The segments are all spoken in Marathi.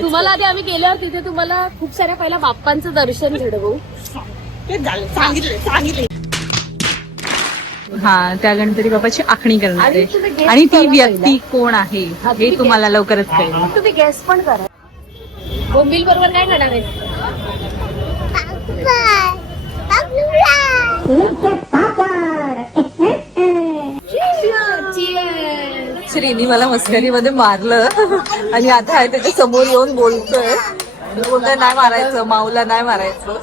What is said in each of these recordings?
तुम्हाला आधी आम्ही गेल्यावर तिथे तुम्हाला खूप साऱ्या पहिला बाप्पांचं दर्शन घडवू. सांगितले हा, त्या गणपती बाप्पाची आखणी करणार आहे आणि ती व्यक्ती कोण आहे हे तुम्हाला लवकरच कळेल. तुम्ही गॅस पण करा. बोंबील बरोबर काय करणार आहे? श्रीनी मला मस्करीमध्ये मारलं आणि आता आहे त्याच्या समोर येऊन बोलतोय. बोलतोय नाही मारायचं, माऊला नाही मारायचं.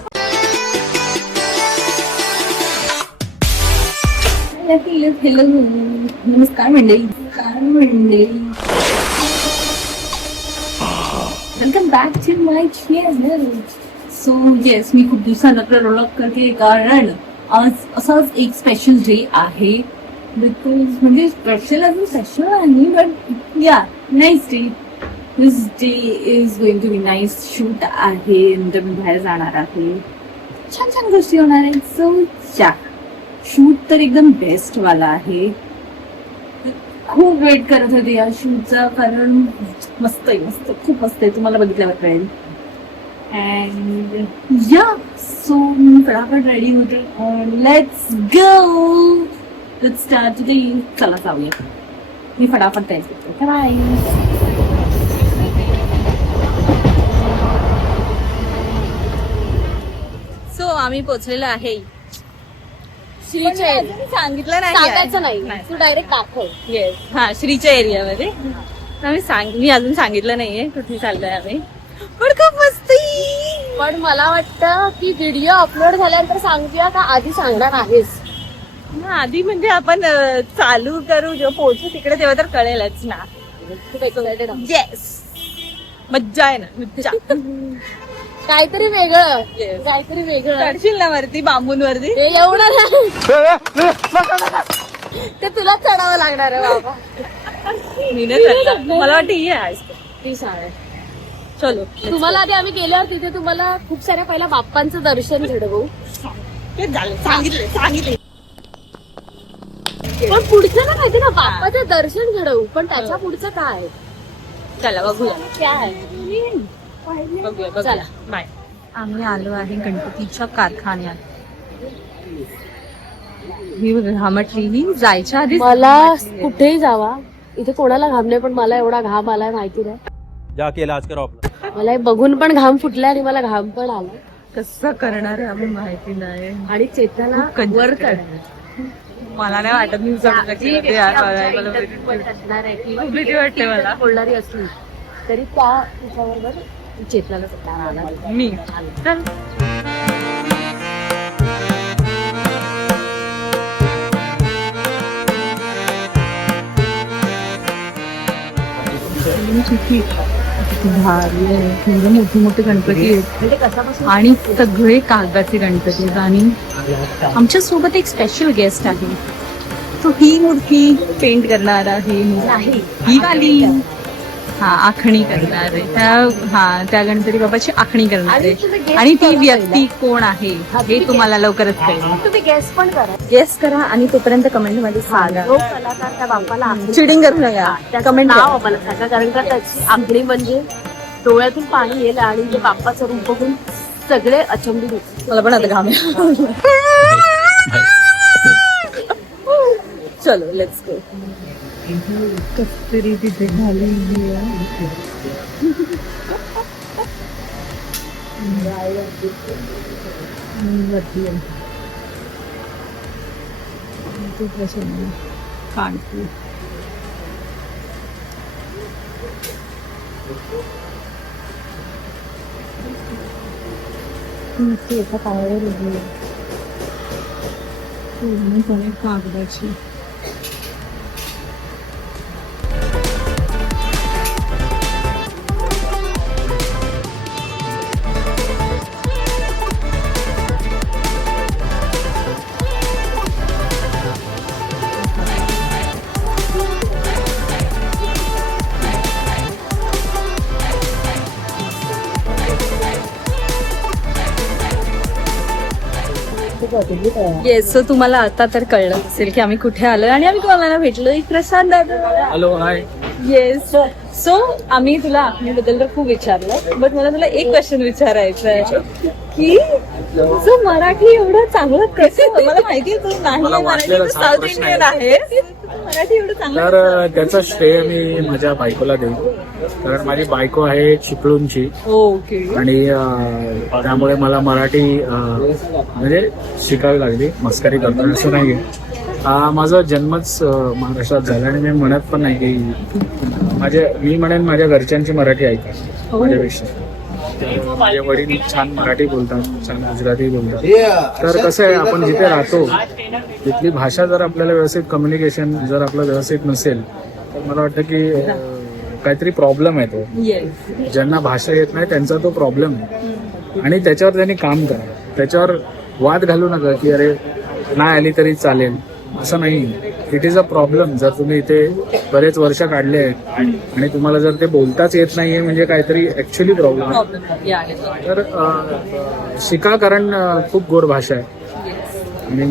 नमस्कार मंडळी, welcome back to my channel. So yes, मी खूप दिवसानंतर ओळख करते कारण आज असाच एक स्पेशल डे आहे. बिकॉज म्हणजे स्पेशल अजून स्पेशल आहे, बट या nice day. This day is going to be nice. Shoot आहे, नंतर मी बाहेर जाणार आहे, छान छान गोष्टी होणार आहेत. सो या शूट तर एकदम बेस्ट वाला आहे. खूप वेट करत होते या शूटचा कारण मस्त आहे, मस्त खूप मस्त आहे. तुम्हाला बघितल्यावर कळेल. अँड या सो मी फटाफट रेडी होते. Let's go, let's start today. चला जाऊया, मी फटाफट तयार करते. बाय. सो आम्ही पोहोचलेलो आहे श्रीच्या. सांगितलं सांगायचं नाही, तू डायरेक्ट दाखव. येस, हा, श्रीच्या एरियामध्ये. मी अजून सांगितलं नाहीये कुठे चाललोय आम्ही, पण खूप मस्ती. पण मला वाटतं की व्हिडिओ अपलोड झाल्यानंतर सांगूया का आधी सांगणार आहेस? आधी म्हणजे आपण चालू करू, जेव्हा पोहोचू तिकडे तेव्हा तर कळेलच ना. खूप एक्सायटेड. येस, मज्जा आहे ना, मज्जा. काहीतरी वेगळं, काहीतरी वेगळं चढशील ना वरती, बांबूंवरती. ते एवढं नाही. ते तुला चढावं लागणार आहे बाबा. मी नाही चढणार. मला वाटतं ही आहे ती सांग. चलो. तुम्हाला आधी आम्ही गेल्यावर तिथे तुम्हाला खूप साऱ्या पहिला बाप्पांचं दर्शन घडवू. सांगितले. पण पुढचं ना माहिती ना, बाप्पाचं दर्शन घडवू, पण त्याच्या पुढचं काय? चला बघूया काय आहे? बघूया. चला. बाय. आम्ही आलो आहे गणपतीच्या कारखान्यात. मी घामटलेली जायच्या आधी. मला कुठेही जावा, इथे कोणाला घाम नाही, पण मला एवढा घाम आलाय माहिती नाही. जाके इलाज करो अपना. मला हे बघून पण घाम फुटलाय आणि मला घाम पण आला. कसं करणार आहे आम्ही माहिती नाही. आणि चेतनाला वर चढणार. मला नाही वाटत मी भीती वाटते मला. बोलणारी असली तरी त्या त्याच्याबरोबर चेतनाला चढणार आला. मी चल. मोठे मोठे गणपती आहेत आणि सगळे कागदाचे गणपती आहेत. आणि आमच्या सोबत एक स्पेशल गेस्ट आहे. तो ही मूर्ती पेंट करणार आहे, ही वाली आखणी करणार आहे. त्या गणपती बाप्पाची आखणी करणार आहे आणि ती व्यक्ती कोण आहे हे तुम्हाला लवकरच कळेल. तुम्ही गेस पण करा. गेस करा आणि तोपर्यंत कमेंट मध्ये सांगा. जो कलाकार त्या बाप्पाला चिडिंग करू नका. कमेंट नाव आम्हाला सांगा, कारण का त्याची आखणी म्हणजे डोळ्यातून पाणी येईल आणि ते बाप्पाचं रूप बघून सगळे अचंबित होते. मला पण आता घाम. चलो लेट्स गो. कस्तरी तिथे झाली कानपूर. एका पायावर उभी पूर्णपणे कागदाची. येस, सो तुम्हाला आता तर कळलं असेल की आम्ही कुठे आलोय आणि आम्ही कोणाला भेटलोय. प्रशांत दादा. Hello hi. येस. सो आम्ही तुला आखणीबद्दल तर खूप विचारलं, बट मला तुला एक क्वेश्चन विचारायचं आहे की तुझं मराठी एवढं चांगलं कसं? मला माहितीये तू नाही मला मराठी, वाटलेला तू हा साऊथ प्रश्न इंडियन आहे. आहे, मराठी एवढं चांगलं तर त्याचं श्रेय मी माझ्या बायकोला देईन, कारण माझी बायको आहे चिपळूणची ओके. आणि त्यामुळे मला मराठी म्हणजे शिकावी लागली. मस्करी करताना असं नाहीये. माझा जन्मच महाराष्ट्रात झाला आणि मी म्हणत पण नाही की मी म्हणेन माझ्या घरच्यांची मराठी ऐका माझ्यापेक्षा. माझे वडील छान मराठी बोलतात, छान गुजराती बोलतात. तर कसं आहे, आपण जिथे राहतो तिथली भाषा जर आपल्याला व्यवस्थित कम्युनिकेशन जर आपलं व्यवस्थित नसेल तर मला वाटतं की काहीतरी प्रॉब्लेम आहे तो. येस. ज्यांना भाषा येत नाही त्यांचा तो प्रॉब्लेम आहे आणि त्याच्यावर त्यांनी काम करा. त्याच्यावर वाद घालू नका की अरे नाही आली तरी चालेल, असं नाही. It is a problem. जर तुम्ही इथे बरेच वर्ष काढले आहेत आणि तुम्हाला जर ते बोलताच येत नाहीये म्हणजे काहीतरी ऍक्च्युअली प्रॉब्लेम आहे. प्रॉब्लेम या तर शिका, कारण खूप गोड भाषा आहे आणि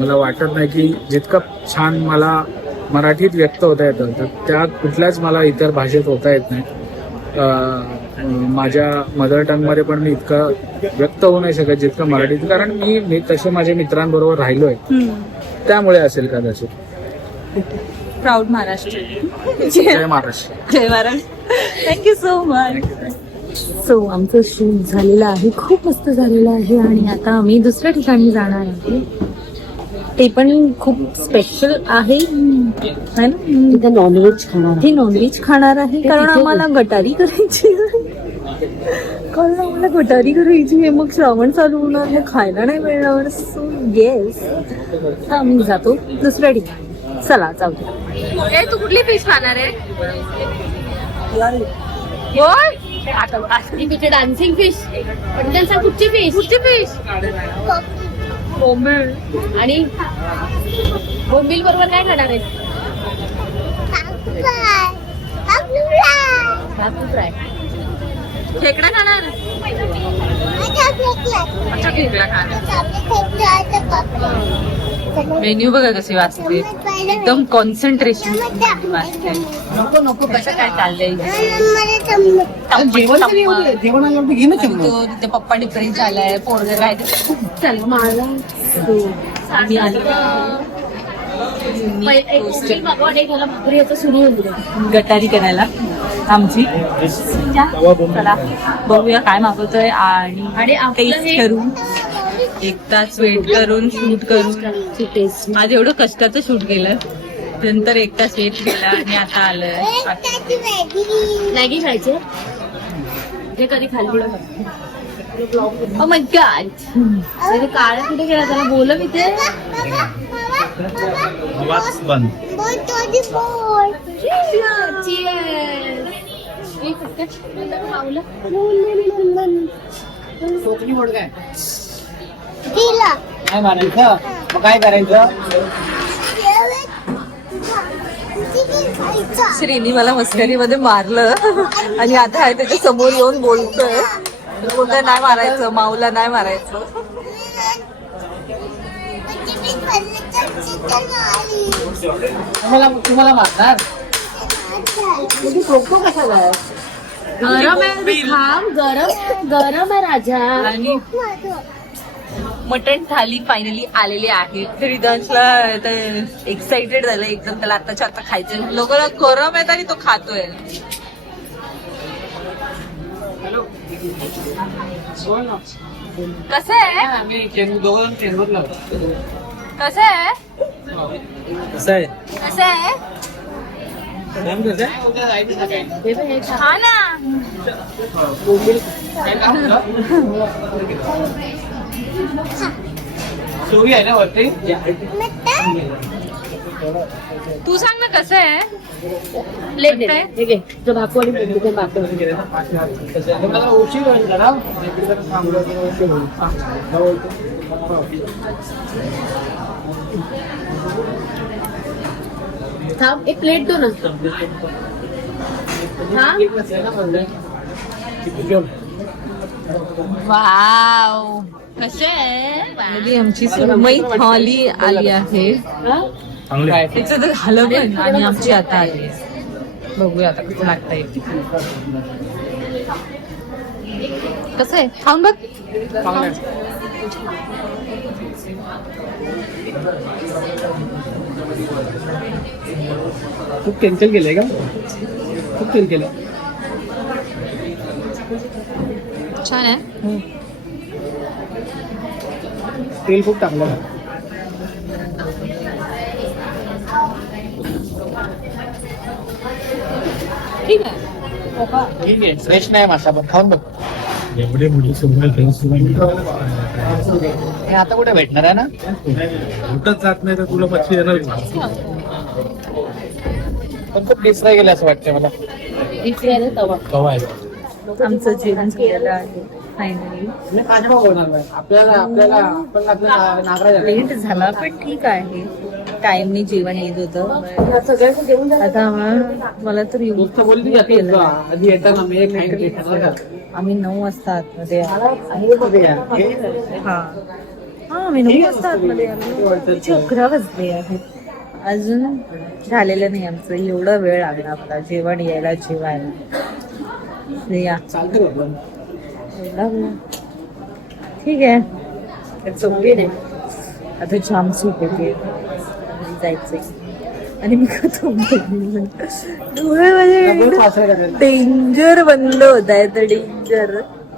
मला वाटत नाही की जितकं छान मला मराठीत व्यक्त होता येतं तर त्या कुठल्याच मला इतर भाषेत होता येत नाही. माझ्या मदर टंगमध्ये पण मी इतकं व्यक्त होऊ नाही शकत जितकं मराठीत, कारण मी तसे माझ्या मित्रांबरोबर राहिलोय त्यामुळे असेल कदाचित. प्राऊड महाराष्ट्र. जय महाराष्ट्र. जय Maharashtra. Thank you so much. So आमचं शूट झालेलं आहे, खूप मस्त झालेलं आहे आणि आता आम्ही दुसऱ्या ठिकाणी जाणार आहे. ते पण खूप स्पेशल आहे है ना. तिथे नॉनव्हेज खाणार, ते नॉनव्हेज खाणार आहे कारण आम्हाला गटारी करायची आहे. कारण आम्हाला गटारी करायची आहे. मग श्रावण चालू होणार, मग खायला नाही मिळणार. सो येस, आता आम्ही जातो दुसऱ्या ठिकाणी. चला जाऊ. तू कुठली फिश खाणार आहे? Dancing fish. पण त्यांचा कुठची फिश? कुठची फिश? बोंबील. आणि बोंबील बरोबर काय खाणार आहे? काकू फ्राय. खेकडा खाणार? मेन्यू बघा कशी वाचते, एकदम कॉन्सन्ट्रेशन वाचते. नको नको कसं काय चाललंय. तिथे पप्पा डिफरन्स झालाय, पोरग काय चल मला आम्ही आलो गटारी करायला आमची. चला बघूया काय मागवतोय आणि टेस्ट करून एक तास वेट करून शूट करून. आज एवढं कष्टाचं शूट केलं, नंतर एक तास वेट केला आणि आता आलंय. मॅगी खायचे हे कधी खाल्ली? ओ माय गॉड, काळा कुठे गेला? त्याला बोलव इथे. आवाज बंद. काय मारायचं मग काय करायचं? श्रीनी मला मस्करीमध्ये मारलं आणि आता आहे त्याच्या समोर येऊन बोलतोय. बोलतोय नाही मारायचं, माऊला नाही मारायचं. तुम्हाला मारणार? गरम आहे, थांब. गरम आहे राजा. आणि मटण थाली फायनली आलेली आहे. तर रिदांशला एक्साइटेड झालं एकदम, त्याला आताच्या आता खायचं. लोकांना गरम आहेत आणि तो खातोय. कसं आहे? कसं आहे? कसं आहे? कसं आहे? हा ना. सोयी आहे ना वरती? तू सांग ना कसं आहे? प्लेट आहे जो भाकवडी बोलतो ते भाकवडी. मला उशीर होईल जरा. थांब, एक प्लेट दो ना. हा वाव, कसं आहे? आमची सुरमई थाली आली आहे. तिचं तर झालं पण आणि आमची आता आली. बघूया आता कसं लागतंय. कसं आहे खाऊन बघ. खूप कॅन्सल केलंय का? खूप तेल केलं. छान आहे. तेल खूप टाकलं. ठीक आहे. ठीक आहे, फ्रेश नाही मासा पण खाऊन बघ. एवढे मुली समोर हे आता कुठे भेटणार आहे ना? कुठंच जात नाही तर तुला मच्छी येणार पण खूप डिस्ट्राय गेलं असं वाटतंय मला. इथे आले तवा. कवा आहे. आमचं जेवण झालेलं आहे फायनली. आपल्याला लेट झाला पण ठीक आहे. टाइमनी जेवण येत होतं. आता मला तर येऊन आधी येताना मी एक आम्ही 9 वाजता आतमध्ये आलो. हा आम्ही 9 वाजता आतमध्ये आलो. 11 वाजले आहेत. अजून झालेलं नाही आमचं. एवढा वेळ लागला आम्हाला जेवण यायला जेवायला. या एवढा वेळ. ठीक आहे. ओके नाही. आता जाम सूट येते. जायचंय आणि मी डोळे माझे डेंजर बंद होत आहे. तर डेंजर